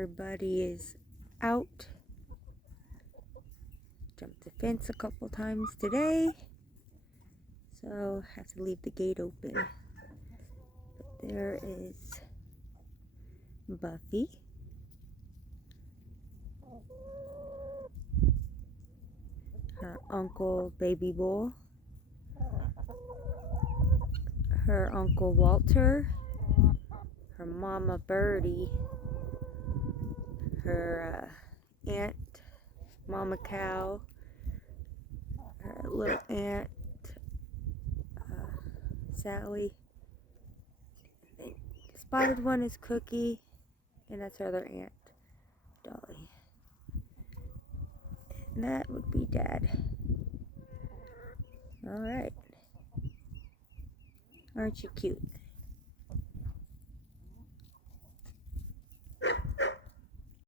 Everybody is out. Jumped the fence a couple times today, so have to leave the gate open. But there is Buffy. Her uncle Baby Bull. Her uncle Walter. Her mama Birdie. Her aunt Mama Cow. Her little aunt Sally. The spotted one is Cookie, and that's her other aunt Dolly. And that would be Dad. Alright. Aren't you cute?